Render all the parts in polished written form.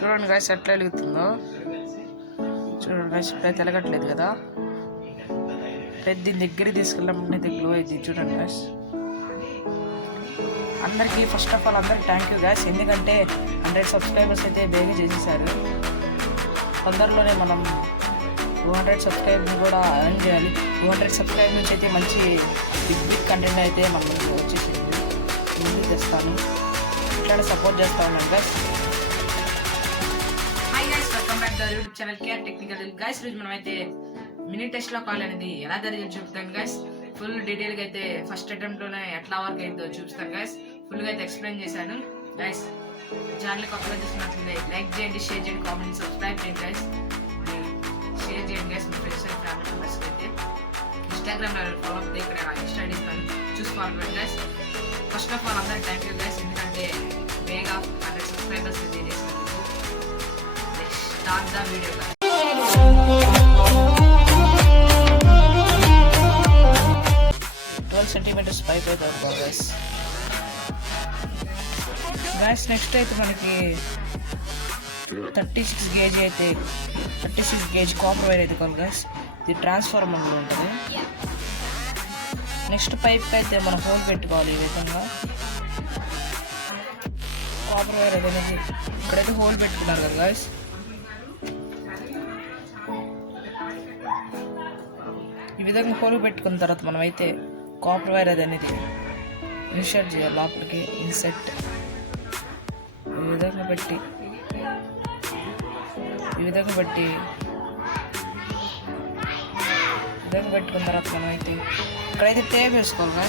చూడండి గాయస్ ఎట్లా వెలుగుతుందో. చూడండి గాయస్ ఇప్పుడైతే వెలగట్లేదు కదా. దీని దగ్గరికి తీసుకెళ్ళినప్పుడు అయితే గ్లో అయింది. చూడండి గాయస్ అందరికీ ఫస్ట్ ఆఫ్ ఆల్ అందరికి థ్యాంక్ యూ గాయస్. ఎందుకంటే 100 సబ్స్క్రైబర్స్ అయితే బేగా చేసేసారు. తొందరలోనే మనం 200 సబ్స్క్రైబర్ని కూడా ఎర్న్ చేయాలి. 200 సబ్స్క్రైబర్ నుంచి అయితే మంచి బిగ్ కంటెంట్ అయితే మన ముందుకు వచ్చేసింది. ముందుకు తెస్తాను, ఇట్లానే సపోర్ట్ చేస్తా ఉన్నాను guys. Hi guys, welcome back to YouTube channel care technical guys. రోజు మనం అయితే మినీ టెస్ట్లో కాల్ అనేది ఎలా జరిగింది చూపుతాను గాయస్. ఫుల్ డీటెయిల్గా అయితే ఫస్ట్ అటెంప్ట్లోనే ఎట్లా వర్క్ అయిందో చూపిస్తాను గాయస్. ఫుల్గా అయితే ఎక్స్ప్లెయిన్ చేశాను గాయస్. ఛానల్ కొత్తగా చూస్తున్నట్లయితే లైక్ చేయండి, షేర్ చేయండి, కామెంట్, సబ్స్క్రైబ్ చేయండి గాయస్. షేర్ చేయండి గాయస్ మీ ఫ్రెండ్స్ అండ్ ఫ్యామిలీ మెంబర్స్కి అయితే. ఇన్స్టాగ్రామ్లో ఫాలో అవుతే ఇక్కడ ఇన్స్టా ఇస్తాను, చూసుకోవాలి గాయస్. ఫస్ట్ ఆఫ్ ఆల్ అందరికి థ్యాంక్ యూ గాయస్. ఎందుకంటే బేగా 100 సబ్స్క్రైబర్స్ అయితే చేసినందుకు. Start the video guys. 12 centimetres pipe అయితే అవుతుంది గాయస్. గాయస్ నెక్స్ట్ అయితే మనకి 36 గేజ్ అయితే 36 గేజ్ కాపర్ వైర్ అయితే కావాలి గాయస్. ఇది ట్రాన్స్ఫార్మర్లో ఉంటుంది. నెక్స్ట్ పైప్కి అయితే మనం హోల్ పెట్టుకోవాలి. ఈ విధంగా కాపర్ వైర్ అనేది ఇక్కడైతే హోల్ పెట్టుకున్నారు కదా గాయస్. ఈ విధంగా హోల్ పెట్టుకున్న తర్వాత మనం అయితే కాపర్ వైర్ అనేది ఇన్సర్ట్ చేయాలి లోపలికి. ఇన్సెట్ ఈ విధంగా పెట్టుకున్న తర్వాత మనం అయితే ఇక్కడైతే టేప్ వేసుకోవాలి కదా.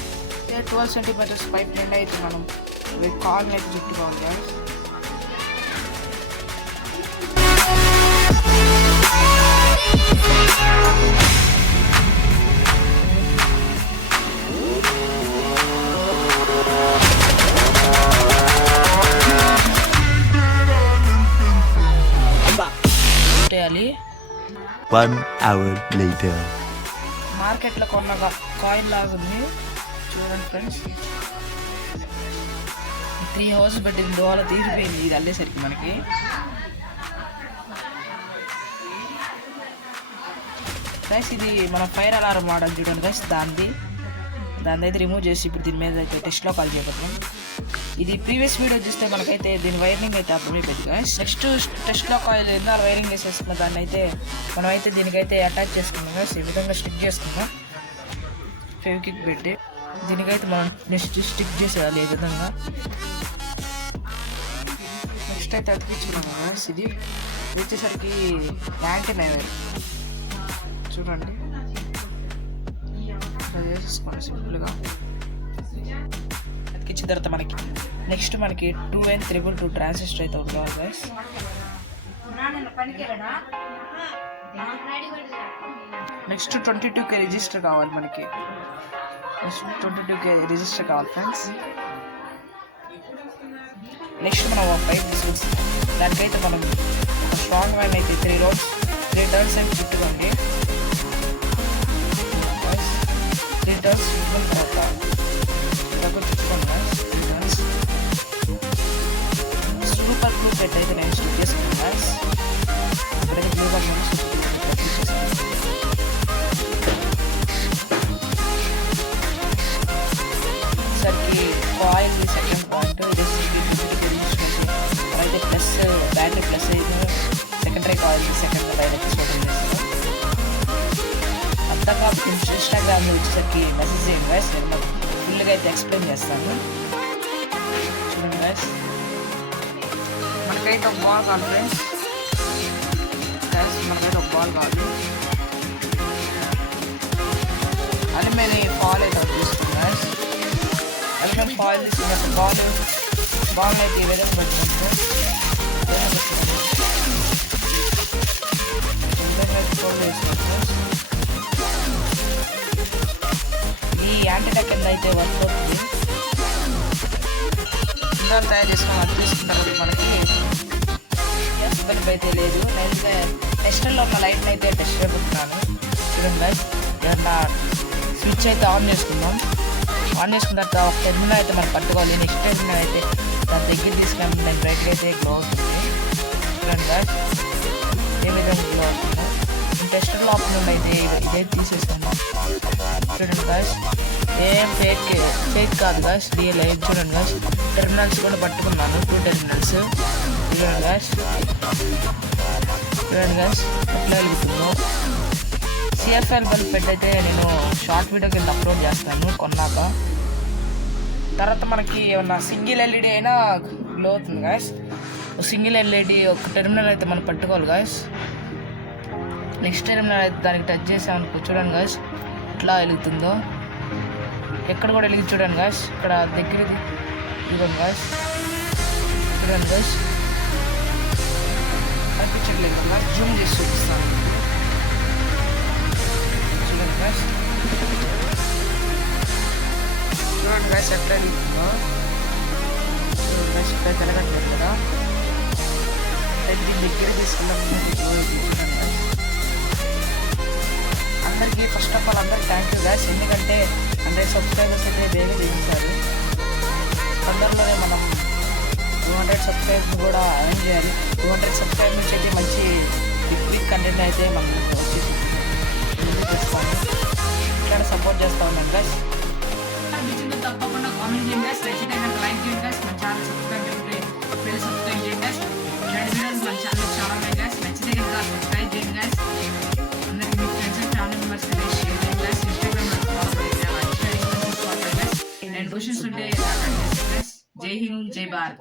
12 సెంటీమీటర్స్ పైప్ నిండా అయితే మనం కాల్ని అయితే చుట్టుకోవాలి కదా. చేయాలి. 1 hour later. మార్కెట్లో కొన్న కాయిన్ లాగా ఉంది చూడండి ఫ్రెండ్స్. 3 hours పెట్టింది, దోల తీరిపోయింది ఇది అల్లేసరికి మనకి. గైస్ ఇది మన ఫైర్ అలారం మోడల్ చూడండి గైస్. దాన్ని అయితే రిమూవ్ చేసి ఇప్పుడు దీని మీద అయితే టెస్ట్లో కాల్ చేయబోతున్నాం. ఇది ప్రీవియస్ వీడియో చూస్తే మనకైతే దీని వైరింగ్ అయితే అర్థమైపోయింది గైస్. నెక్స్ట్ టెస్ట్లో కాయిల్ ఏందో వైరింగ్ చేసేసుకున్న దాన్ని అయితే మనం అయితే దీనికైతే అటాచ్ చేసుకున్నాం గైస్. ఈ విధంగా స్టిక్ చేసుకున్నాం ఫెవిక్విక్ పెట్టి. దీనికైతే మనం నెక్స్ట్ స్టిక్ చేసేయాలి ఈ విధంగా. నెక్స్ట్ అయితే అతికించుకున్నాం గైస్. ఇది వచ్చేసరికి యాంటీనా వైర్ చూడండి. అది వేసేసుకోండి సింపుల్గా. అతికించిన తర్వాత మనకి నెక్స్ట్ 2N322 ట్రాన్సిస్టర్ అయితే ఉండాలి గైస్. నెక్స్ట్ 22K రిజిస్టర్ కావాలి మనకి. నెక్స్ట్ 22K రిజిస్టర్ కావాలి ఫ్రెండ్స్. నెక్స్ట్ మనం ఒక పైప్ తీసుకొచ్చి దానికైతే మనం స్ట్రాంగ్ వైన్ అయితే 3 టర్న్స్ అయితే చుట్టుకోండి. 3 టర్న్స్ చుట్టుకున్న తర్వాత చుట్టుకోండి. సూపర్ గ్లూ సెట్ అయితే నేను స్టిక్ చేసుకున్నాను గాయస్. ఇప్పుడైతే గ్లూ గన్ సరికి కాయిల్ సెకండ్ పాయింట్ ఇది అయితే ప్లస్ బ్యాటరీ ప్లస్ అయితే secondary coil second direct open చేస్తాను. అంతగా ఇన్స్టాగ్రామ్లో వచ్చేసరికి మెసేజ్ చేయండి గాయస్. నేను ఫుల్గా అయితే ఎక్స్ప్లెయిన్ చేస్తాను చూడండి గాయస్. మనకైతే ఒక బాల్ కావాలి ఫ్రెండ్స్. మనకైతే ఒక బాల్ కావాలి. అల్యూమినియం ఫాయిల్ అయితే తీసుకున్నాం గాయస్. అల్యూమినియం ఫాయిల్ తీసుకున్న బాల్ అయితే ఈ విధంగా పెట్టుకుంటాం. ఈ యాంటీనా కింద అయితే వర్క్ అవుతుంది. ఇందాక తయారు చేసుకుని అది తీసుకున్న తర్వాత మనకి బల్బ్ అయితే లేదు. నేనైతే టెస్టర్లో ఉన్న లైట్ని అయితే టెస్ట్ చేయబోతున్నాను చూడండి గైస్. ఏదన్నా స్విచ్ అయితే ఆన్ చేసుకుందాం. ఆన్ చేసుకున్న తర్వాత ఒక 10 minutes అయితే మనం పట్టుకోవాలి. నెక్స్ట్ 10 minutes అయితే దాని దగ్గర తీసుకుని నేను బ్రైట్గా అయితే గ్లో అవుతుంది. చూడండి guys, ఏ విధంగా వస్తుందో. టెస్టర్ ఆప్షన్ అయితే ఇదే తీసేసాను. చూడండి guys, ఏం ఫేక్ కాదు guys, రియల్. చూడండి guys, టెర్మినల్స్ కూడా పట్టుకున్నాను, 2 టెర్మినల్స్. చూడండి guys, ఎట్లా వెళ్తుందో. సిఎఫ్ఎల్ బల్బ్ పెట్టయితే నేను షార్ట్ వీడియో కింద అప్లోడ్ చేస్తాను కొన్నాక. తర్వాత మనకి ఏమన్నా సింగిల్ ఎల్ఈడి అయినా గ్లో అవుతుంది గాయస్. సింగిల్ ఎల్ఈడి ఒక టెర్మినల్ అయితే మనం పట్టుకోవాలి గాయస్. నెక్స్ట్ టెర్మినల్ అయితే దానికి టచ్ చేసామనుకో, చూడండి గాయస్ ఎట్లా వెలుగుతుందో. ఎక్కడ కూడా వెలిగి చూడండి గాయస్, ఇక్కడ దగ్గరది ఇవ్వండి గాయస్. చూడండి గాయస్, కనిపించట్లేదు కదా, జూమ్ చేసి చూపిస్తాను. చూడండి గాయస్, చూడండి గాయస్ ఎట్లా వెళ్తుందో. చూడండి గాయస్, ఇక్కడ తిరగట్లేదు కదా. దీని దగ్గర తీసుకున్నాం. అందరికీ ఫస్ట్ ఆఫ్ ఆల్ అందరికి థ్యాంక్ యూ గాయస్, ఎందుకంటే 100 సబ్స్క్రైబర్స్ అయితే వేరే చేయించారు. తొందరలోనే మనం 200 సబ్స్క్రైబర్స్ కూడా అరేంజ్ చేయాలి. 200 సబ్స్క్రైబర్ నుంచి అయితే మంచి బిగ్ కంటెంట్ అయితే మనం వచ్చి ముందుకు చేస్తాము. ఇట్లా సపోర్ట్ చేస్తూ ఉన్నాం గాయస్. తప్పకుండా కామెంట్ చేయండి గాయస్, నచ్చితే లైక్ చేయండి గాయస్, మన ఛానల్ సబ్స్క్రైబ్ చేయండి గాయస్. ఇలాంటి వీడియోస్ మన ఛానల్ చాలా ఉన్నాయి గాయస్, నచ్చితే కనుక సబ్స్క్రైబ్ చేయండి గాయస్. అందరికీ మీ ఫ్రెండ్స్ అండ్ ఫ్యామిలీ మెంబర్స్ అయితే షేర్ చేయండి గాయస్. ఇన్స్టాగ్రామ్ ఫాలో చేయండి గాయస్. అండ్ క్వశ్చన్స్ ఉంటే జై హింద్, జై భారత్.